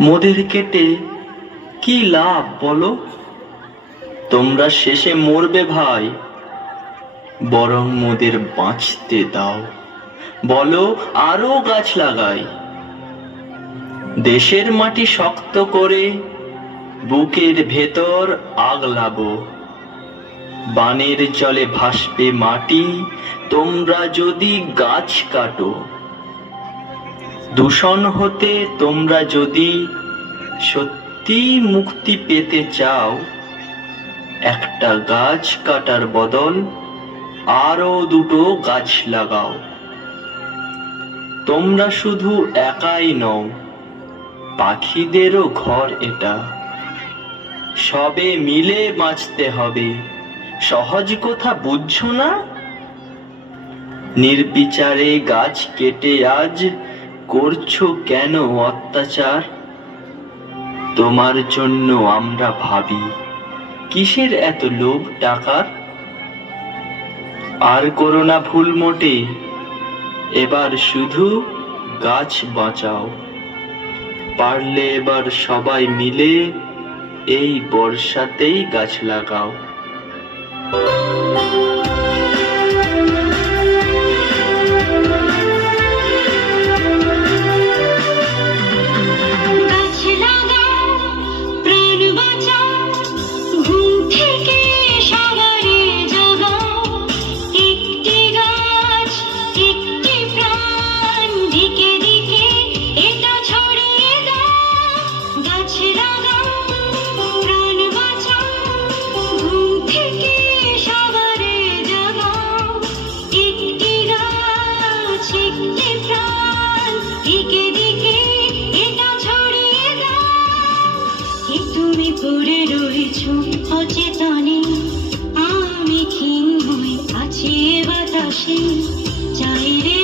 মোদের কেটে কি লাভ বলো? তোমরা শেষে মরবে ভাই। বরং মোদের বাঁচতে দাও। বলো, আরও গাছ লাগাই। দেশের মাটি শক্ত করে বুকের ভেতর আগলাবো বানের জলে ভাসবে মাটি, তোমরা যদি গাছ কাটো। দূষণ হতে তোমরা যদি সত্যি মুক্তি পেতে চাও, একটা গাছ কাটার বদল আরও দুটো গাছ লাগাও। তোমরা শুধু একাই নও, পাখিদেরও ঘর এটা। সবে মিলে বাঁচতে হবে, সহজ কথা বুঝছ না? নির্বিচারে গাছ কেটে আজ করছ কেন অত্যাচার? তোমার জন্য আমরা ভাবি, কিসের এত লোভ টাকার? আর করো না ভুল মোটে, এবার শুধু গাছ বাঁচাও। পারলে এবার সবাই মিলে এই বর্ষাতেই গাছ লাগাও। পড়ে রয়েছ অচেতনে। আমি ক্ষীণ হয়ে আছি বাতাসে। চাইলেও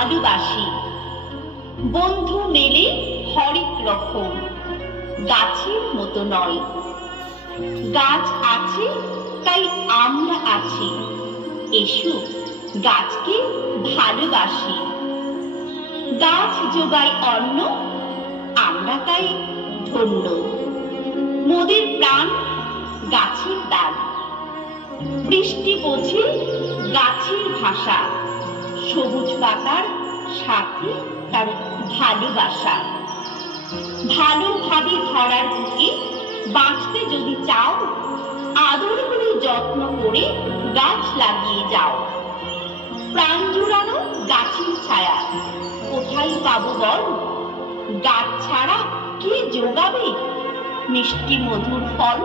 ভালোবাসি বন্ধু মেলে হরেক রকম, গাছের মতো নয়। গাছ আছে, তাই আমরা আছি। এসো গাছকে ভালোবাসি। গাছ যোগায় অন্ন, আমরা তাই ধন্য। মোদের প্রাণ গাছের দান বৃষ্টি বোঝে গাছের ভাষা। সবুজ পাতার সাথে তার ভালোবাসা ভালোভাবে ধরার বুকে বাঁচতে যদি চাও, আদর করে যত্ন করে গাছ লাগিয়ে যাও। প্রাণ জুড়ানো গাছের ছায়া, কোথায় পাবো বল? গাছ ছাড়া কে যোগাবে মিষ্টি মধুর ফল